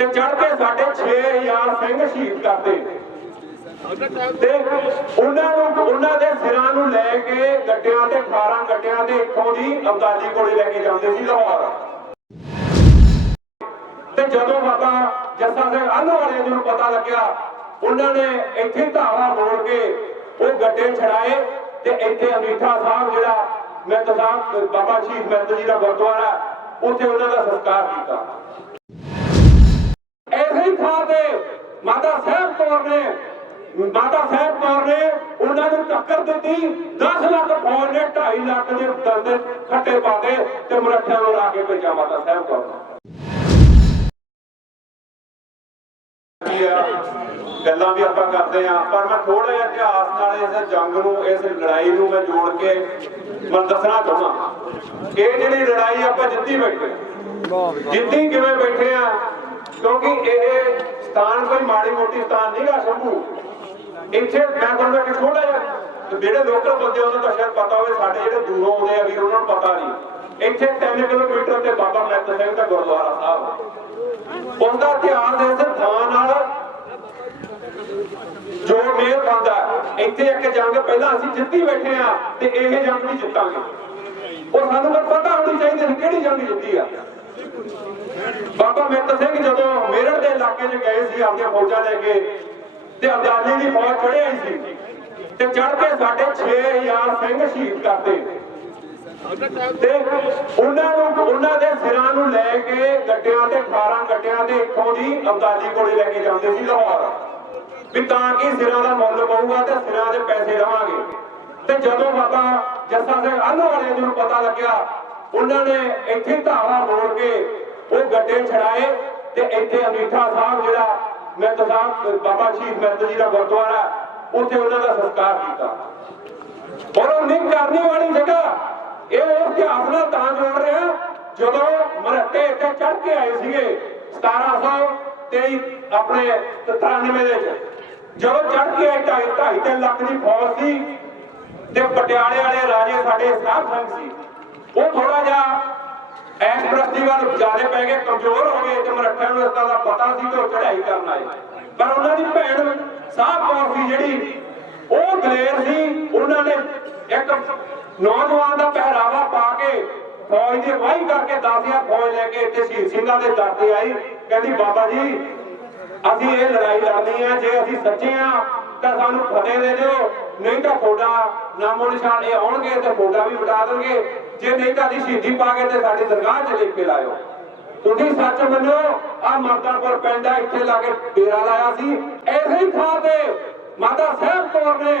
ਤੇ ਚੜ ਕੇ ਸਾਡੇ 6000 ਸਿੰਘ ਸ਼ਹੀਦ ਕਰਤੇ ਤੇ ਉਹਨਾਂ ਨੂੰ, ਉਹਨਾਂ ਦੇ ਸਿਰਾਂ ਨੂੰ ਲੈ ਕੇ ਗੱਡਿਆਂ ਤੇ 18 ਗੱਡਿਆਂ ਦੇ ਇੱਥੋਂ ਦੀ ਅਬਦਾਲੀ ਕੋਲੇ ਲੈ ਕੇ ਜਾਂਦੇ ਸੀ ਲਾਹੌਰ। ਤੇ ਜਦੋਂ ਬਾਬਾ ਜੱਸਾ ਸਿੰਘ ਆਲੋ ਵਾਲੇ ਨੂੰ ਪਤਾ ਲੱਗਿਆ, ਉਹਨਾਂ ਨੇ ਇੱਥੇ ਧਾਵਾ ਬੋਲ ਕੇ ਉਹ ਗੱਡੇ ਛੜਾਏ ਤੇ ਇੱਥੇ ਅਮੀਠਾ ਸਾਹਿਬ ਜਿਹੜਾ ਮਿੱਤ ਸਾਹਿਬ, ਬਾਬਾ ਸ਼ਹੀਦ ਮਿੱਤ ਜੀ ਦਾ ਗੁਰਦੁਆਰਾ, ਉੱਥੇ ਉਹਨਾਂ ਦਾ ਸੰਸਕਾਰ ਕੀਤਾ। ਐਸੇ ਹੀ ਮਾਤਾ ਸਾਹਿਬ ਕੌਰ ਨੇ, ਮਾਤਾ ਸਾਹਿਬ ਕੌਰ ਨੇ ਉਹਨਾਂ ਨੂੰ ਟੱਕਰ ਦਿੱਤੀ। 10 ਲੱਖ ਫੌਜ ਨੇ 2.5 ਲੱਖ ਦੇ ਦੰਦ ਖੱਟੇ ਪਾਤੇ ਤੇ ਮਰੱਠਿਆਂ ਨੂੰ ਲਾ ਕੇ ਭੇਜਿਆ ਮਾਤਾ ਸਾਹਿਬ ਕੌਰ ਗੱਲਾਂ ਵੀ ਆਪਾਂ ਕਰਦੇ ਆ ਪਰ ਮੈਂ ਥੋੜਾ ਜਿਹਾ ਇਤਿਹਾਸ ਨਾਲ ਇਸ ਜੰਗ ਨੂੰ, ਇਸ ਲੜਾਈ ਨੂੰ ਮੈਂ ਜੋੜ ਕੇ ਮੈਂ ਦੱਸਣਾ ਚਾਹੁੰਦਾ। ਇਹ ਜਿਹੜੀ ਲੜਾਈ ਆਪਾਂ ਜਿੱਤੀ ਬੈਠੇ ਜਿੱਤੀ ਕਿਵੇਂ ਬੈਠੇ ਆ ਕਿਉਂਕਿ ਇਹ ਸਥਾਨ ਕੋਈ ਮਾੜੀ ਮੋਟੀ ਸਥਾਨ ਨਹੀਂਗਾ ਸ਼ੰਭੂ। ਇੱਥੇ ਮੈਂ ਤੁਹਾਨੂੰ ਇੱਕ ਛੋਟਾ ਜਿਹਾ ਜਿਹੜੇ ਲੋਕਲ ਬੰਦੇ ਉਹਨਾਂ ਦਾ ਸ਼ਾਇਦ ਪਤਾ ਹੋਵੇ, ਸਾਡੇ ਜਿਹੜੇ ਦੂਰੋਂ ਆਉਂਦੇ ਆ ਵੀਰ, ਉਹਨਾਂ ਨੂੰ ਪਤਾ ਨਹੀਂ। ਇੱਥੇ 3 ਕਿਲੋਮੀਟਰ ਤੇ ਬਾਬਾ ਮਹਿਤ ਸਿੰਘ ਦਾ ਗੁਰਦੁਆਰਾ ਸਾਹਿਬ। ਉਸ ਦਾ ਇਤਿਹਾਸ ਇਸ ਥਾਂ ਨਾਲ ਜੋ ਮੇਲ ਖਾਂਦਾ ਹੈ। ਇੱਥੇ ਇੱਕ ਜੰਗ ਪਹਿਲਾਂ ਅਸੀਂ ਜਿੱਤੀ ਬੈਠੇ ਆ ਤੇ ਇਹ ਜੰਗ ਵੀ ਜਿੱਤਾਂਗੇ। ਉਹ ਸਾਨੂੰ ਤਾਂ ਪਤਾ ਹੋਣੀ ਚਾਹੀਦੀ ਸੀ ਕਿਹੜੀ ਜੰਗ ਜਿੱਤੀ ਆ ਬਾਬਾ ਮਿੱਤ ਸਿੰਘ ਜਦੋਂ ਮੇਰਠ ਦੇ ਇਲਾਕੇ 'ਚ ਗਏ ਫੌਜਾਂ ਲੈ ਕੇ ਤੇ ਅਬਦਾਲੀ ਦੀ ਫੌਜ ਚੜ੍ਹੇ ਆਈ ਸੀ। ਤੇ ਚੜ ਕੇ ਸਾਡੇ 6000 ਸਿੰਘ ਸ਼ਹੀਦ ਕਰਤੇ ਤੇ ਉਹਨਾਂ ਨੂੰ, ਉਹਨਾਂ ਦੇ ਸਿਰਾਂ ਨੂੰ ਲੈ ਕੇ ਗੱਡਿਆਂ ਤੇ 18 ਗੱਡਿਆਂ ਦੇ ਇੱਥੋਂ ਦੀ ਅਬਦਾਲੀ ਕੋਲੇ ਲੈ ਕੇ ਜਾਂਦੇ ਸੀ ਲਾਹੌਰ। ਵੀ ਤਾਂ ਕਿ ਸਿਰਾਂ ਦਾ ਮੁੱਲ ਪਊਗਾ ਤੇ ਸਿਰਾਂ ਦੇ ਪੈਸੇ ਲਵਾਂਗੇ ਤੇ ਜਦੋਂ ਬਾਬਾ ਜੱਸਾ ਸਿੰਘ ਆਲੋ ਵਾਲੇ ਨੂੰ ਪਤਾ ਲੱਗਿਆ, ਉਹਨਾਂ ਨੇ ਇੱਥੇ ਧਾਵਾ ਮੋੜ ਕੇ ਉਹ ਗੱਡੇ ਛੜਾਏ ਤੇ ਇੱਥੇ ਅਮੀਠਾ ਸਾਹਿਬ ਜਿਹੜਾ ਮਿੱਤ ਸਾਹਿਬ ਬਾਬਾ ਸ਼ਹੀਦ ਮਿੱਤ ਜੀ ਦਾ ਗੁਰਦੁਆਰਾ ਉੱਥੇ ਉਹਨਾਂ ਦਾ ਸੰਸਕਾਰ ਕੀਤਾ। ਔਰ ਉਹ ਨਹੀਂ ਕਰਨੀ ਵਾਲੀ ਜਗ੍ਹਾ, ਇਹ ਇਤਿਹਾਸ ਨਾਲ ਤਾਂ ਜੋੜ ਰਿਹਾ ਜਦੋਂ ਮਰੱਟੇ ਇੱਥੇ ਚੜ ਕੇ ਆਏ ਸੀਗੇ 1723 ਆਪਣੇ 93 ਦੇ ਵਿੱਚ। ਜਦੋਂ ਚੜ ਕੇ ਆਏ, ਢਾਈ ਢਾਈ ਤਿੰਨ ਲੱਖ ਦੀ ਫੌਜ ਸੀ ਤੇ ਪਟਿਆਲੇ ਵਾਲੇ ਰਾਜੇ ਸਾਡੇ ਸਾਹਿਬ ਸਿੰਘ ਸੀ। ਉਹ ਥੋੜਾ ਜਿਹਾ ਐਸ ਪ੍ਰਸਤੀ ਵੱਲ ਜ਼ਿਆਦਾ ਪੈ ਗਏ, ਕਮਜ਼ੋਰ ਹੋ ਨੂੰ ਇਸ ਦਾ ਪਤਾ ਸੀ ਕਿ ਉਹ ਚੜ੍ਹਾਈ ਕਰਨ ਆਏ। ਪਰ ਉਹਨਾਂ ਦੀ ਭੈਣ ਸਾਹਿਬ ਕੌਰ ਸੀ ਜਿਹੜੀ ਉਹ ਦਲੇਰ ਸੀ, ਉਹਨਾਂ ਨੇ ਇੱਕ ਨੌਜਵਾਨ ਦਾ ਪਹਿਰਾਵਾ ਪਾ ਕੇ ਫੌਜ ਦੀ ਅਗਵਾਈ ਕਰਕੇ 10000 ਫੌਜ ਲੈ ਕੇ ਇੱਥੇ ਸ਼ਹੀਦ ਸਿੰਘਾਂ ਦੇ ਦਰ ਤੇ ਆਈ। ਕਹਿੰਦੀ, ਬਾਬਾ ਜੀ, ਅਸੀਂ ਇਹ ਲੜਾਈ ਲੜਨੀ ਹੈ। ਜੇ ਅਸੀਂ ਸੱਚੇ ਆ ਤਾਂ ਸਾਨੂੰ ਫਤਿਹ ਦੇ ਦਿਓ। ਨਹੀਂ ਤਾਂ ਤੁਹਾਡਾ ਨਾਮੋ ਨਿਸ਼ਾਨ ਇਹ ਆਉਣਗੇ ਤੇ ਫੋਟਾ ਵੀ ਮਿਟਾ ਦੇਣਗੇ। ਜੇ ਨਹੀਂ ਤਾਂ ਦੀ ਸ਼ਹੀਦੀ ਪਾ ਕੇ ਤੇ ਸਾਡੀ ਦਰਗਾਹ 'ਚ ਲਿਖ ਕੇ ਲਾਇਓ। ਤੁਸੀਂ ਸੱਚ ਮੰਨੋ ਆ ਮਾਤਾਪੁਰ ਪਿੰਡ ਆ ਇੱਥੇ ਲਾ ਕੇ ਡੇਰਾ ਲਾਇਆ ਸੀ। ਐਸੇ ਹੀ ਥਾਂ ਤੇ ਮਾਤਾ ਸਾਹਿਬ ਕੌਰ ਨੇ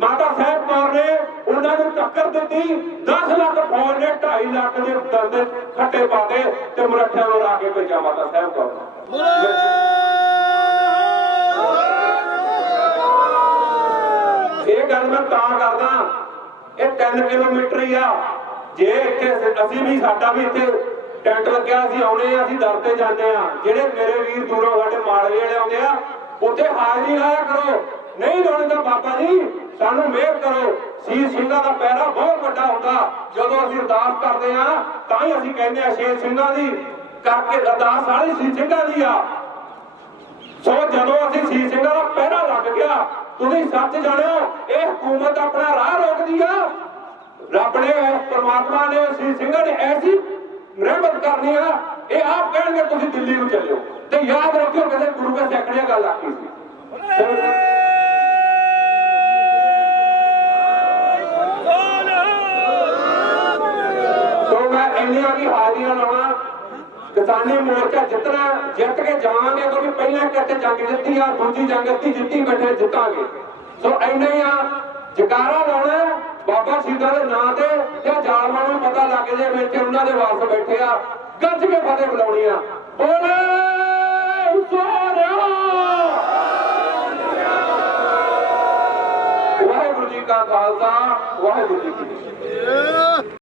ਮਾਤਾ ਸਾਹਿਬ ਕੌਰ ਨੇ ਉਹਨਾਂ ਨੂੰ ਟੱਕਰ ਦਿੱਤੀ। 10 ਲੱਖ ਫੌਜ ਨੇ 2.5 ਲੱਖ ਦੇ ਦੰਦ ਖੱਟੇ ਪਾਤੇ ਤੇ ਮਰੱਠਿਆਂ ਨੂੰ ਲਾ ਕੇ ਭੇਜਿਆ ਮਾਤਾ ਸਾਹਿਬ ਕੌਰ ਇਹ ਗੱਲ ਮੈਂ ਤਾਂ ਕਰਦਾ ਇਹ 3 ਕਿਲੋਮੀਟਰ ਹੀ ਆ। ਜੇ ਇੱਥੇ ਅਸੀਂ ਵੀ ਸਾਡਾ ਵੀ ਇੱਥੇ ਟੈਂਟ ਲੱਗਿਆ ਅਸੀਂ ਆਉਣੇ ਆ, ਅਸੀਂ ਦਰ ਤੇ ਜਾਂਦੇ ਆ। ਜਿਹੜੇ ਮੇਰੇ ਵੀਰ ਦੂਰੋਂ ਸਾਡੇ ਮਾਲਵੇ ਵਾਲੇ ਆਉਂਦੇ ਆ, ਉੱਥੇ ਹਾਜ਼ਰੀ ਲਾਇਆ ਕਰੋ। ਨਹੀਂ ਲਾਉਣੇ ਤਾਂ ਬਾਬਾ ਜੀ, ਸਾਨੂੰ ਮਿਹਰ ਕਰੋ। ਸੀ ਸਿੰਘਾਂ ਦਾ ਪੈਰਾ ਬਹੁਤ ਵੱਡਾ ਹੁੰਦਾ। ਜਦੋਂ ਅਸੀਂ ਅਰਦਾਸ ਕਰਦੇ ਆ, ਤਾਂ ਹੀ ਅਸੀਂ ਕਹਿੰਦੇ ਆ ਛੇ ਸਿੰਘਾਂ ਦੀ। ਕਰਕੇ ਅਰਦਾਸ ਸਾਰੀ ਸੀ ਸਿੰਘਾਂ ਦੀ ਆ। ਸੋ ਜਦੋਂ ਅਸੀਂ ਸੀ ਸਿੰਘਾਂ ਦਾ ਪਹਿਰਾ ਲੱਗ ਗਿਆ, ਤੁਸੀਂ ਸੱਚ ਜਾਣੋ, ਇਹ ਹਕੂਮਤ ਆਪਣਾ ਰਾਹ ਰੋਕਦੀ ਆ। ਰੱਬ ਨੇ ਪ੍ਰਮਾਤਮਾ ਨੇ ਸੀ ਸਿੰਘਾਂ ਨੇ ਐਸੀ ਕਰਨੀ ਆ, ਇਹ ਆਪ ਕਹਿਣਗੇ, ਤੁਸੀਂ ਦਿੱਲੀ ਨੂੰ ਚੱਲਿਓ। ਤੇ ਯਾਦ ਰੱਖਿਓ ਕਿਸੇ ਗੁਰੂ ਕੇ ਸੈਕੜੇ ਗੱਲ ਆਖੀ ਸੀ। ਸੋ ਮੈਂ ਇੰਨੀਆਂ ਕੀ ਹਾਜ਼ਰੀਆਂ ਲਾਉਣਾ ਕਿਸਾਨੀ ਮੋਰਚਾ ਜਿੱਤਣਾ, ਜਿੱਤ ਕੇ ਜਾਵਾਂਗੇ, ਕਿਉਂਕਿ ਪਹਿਲਾਂ ਕਿਤੇ ਜੰਗ ਜਿੱਤੀ ਆ, ਦੂਜੀ ਜੰਗ ਅਸੀਂ ਜਿੱਤੀ, ਬੈਠੇ ਜਿੱਤਾਂਗੇ। ਸੋ ਇੰਨੇ ਹੀ ਆ, ਜਕਾਰਾ ਲਾਉਣਾ ਬਾਬਾ ਸ਼ਹੀਦਾਂ ਦੇ ਨਾਂ ਤੇ ਜਾਂ ਜਾਲਮਾਂ ਨੂੰ ਪਤਾ ਲੱਗ ਜੇ ਵਿੱਚ ਉਹਨਾਂ ਦੇ ਵਾਰਸ ਬੈਠੇ ਆ। ਗੱਜ ਕੇ ਫਤਿਹ ਬੁਲਾਉਣੀ ਆ। ਬੋਲੇ ਸੋਰਿਆ ਵਾਹਿਗੁਰੂ ਜੀ ਕਾ ਖਾਲਸਾ, ਵਾਹਿਗੁਰੂ ਜੀ ਕੀ ਫਤਿਹ।